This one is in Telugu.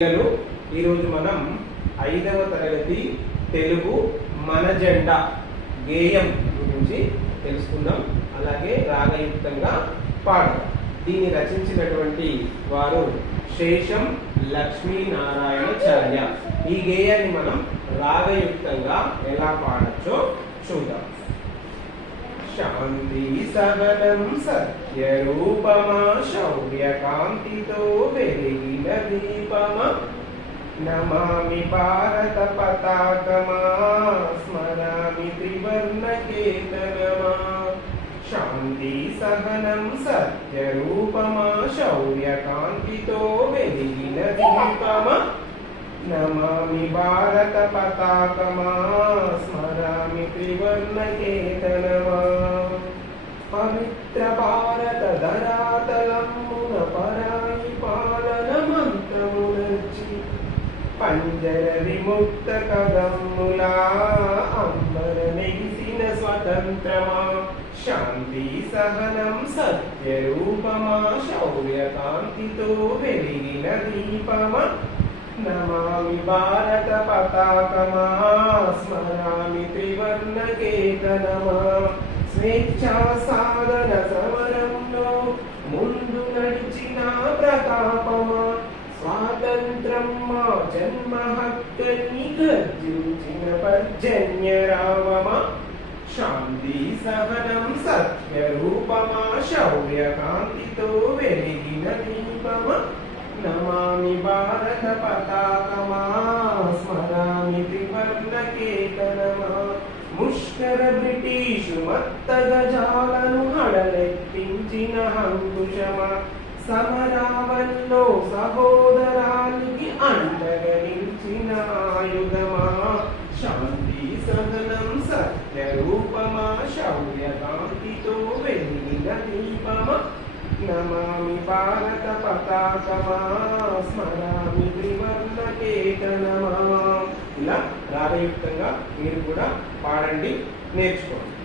ఈ రోజు మనం 5వ తరగతి తెలుగు మన జెండా గేయం గురించి తెలుసుకుందాం. అలాగే రాగయుక్తంగా పాడదాం. దీన్ని రచించినటువంటి వారు శేషం లక్ష్మీనారాయణాచార్య. ఈ గేయాన్ని మనం రాగయుక్తంగా ఎలా పాడొచ్చో చూద్దాం. శాంతి సహనం సత్యరూపమా శౌర్యకాంతితో వెలిగిన దీపమా నమామి భారత పతాకమా స్మరామి త్రివర్ణ కేతనమా. శాంతి సహనం సత్యరూపమా శౌర్యకాంతితో వెలిగిన దీపమా నమామి భారత పతాకమా స్మరామి త్రివర్ణ కేతనమా. పవిత్ర భారత ధరాతలమున పరాయి పాలన మంత్రమునర్చి పంజర విముక్త కదమ్ములా అంబర నెగిసిన స్వతంత్రమా. శాంతి సహనం సత్యరూపమా శౌర్యకాంతితో వెలిగిన దీపమా నమామి భారత పతాకమా స్మరామి త్రివర్ణ కేతనమా. స్వేచ్ఛా సాధన సమరంలో ముందు నడిచిన ప్రతాపమా స్వాతంత్రం మా జన్మ హక్కని గర్జించిన పర్జన్య రావమా. శాంతి సహనం సత్యరూపమా శౌర్యకాంతితో వెలిగిన దీపమా నమామి భారత పతాకమా స్మరామి త్రివర్ణ కేతనమా. ముష్కర బ్రిటిషు మత్త గజాలను హడలెత్తించిన అంకుశమా సమరావల్లో సహోదరానికి అండగా నిలిచిన ఆయుధమా. శాంతి సహనం సత్యరూపమా శౌర్యకాంతితో వెలిగిన దీపమా నమామి భారత పతాకమా స్మరామి త్రివర్ణ కేతనమా. ఇలా రాగయుక్తంగా మీరు కూడా పాడండి, నేర్చుకోండి.